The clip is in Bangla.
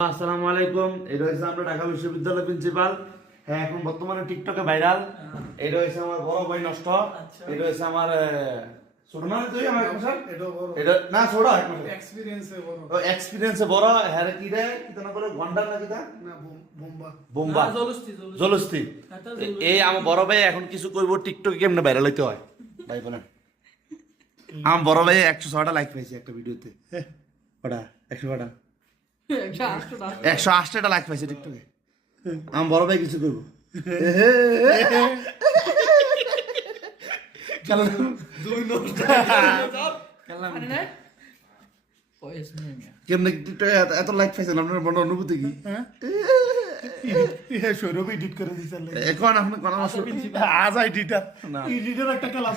আসসালামু আলাইকুম। এটা হচ্ছে আমরা ঢাকা বিশ্ববিদ্যালয়ের প্রিন্সিপাল। হ্যাঁ, এখন বর্তমানে টিকটকে ভাইরাল। এটা হচ্ছে আমার বড় ভাই নষ্ট। এটা হচ্ছে আমার ছোট না, তুই আমার এটা না ছোট এক্সপিরিয়েন্সে বড়। হ্যাঁ, কি রে কি না করে ঘন্টা না কিটা না বোম্বা জলস্তি। এই আমার বড় ভাই এখন কিছু কইব টিকটকে কেমনে ভাইরাল হইতে হয় ভাই বলেন। আমার বড় ভাই 106টা লাইক পাইছে একটা ভিডিওতে। ওটা 100টা 108টা লাইক পাইছে টিকটকে। আমার বড় ভাই কিছু করবো কেমনে টিকটকে এত লাইক পাইছেন আপনার মনে অনুভূতি কি? সৌরভ এডিট করে দিচ্ছে এখন আপনি কোন আজ এডিটার একটা ক্লাস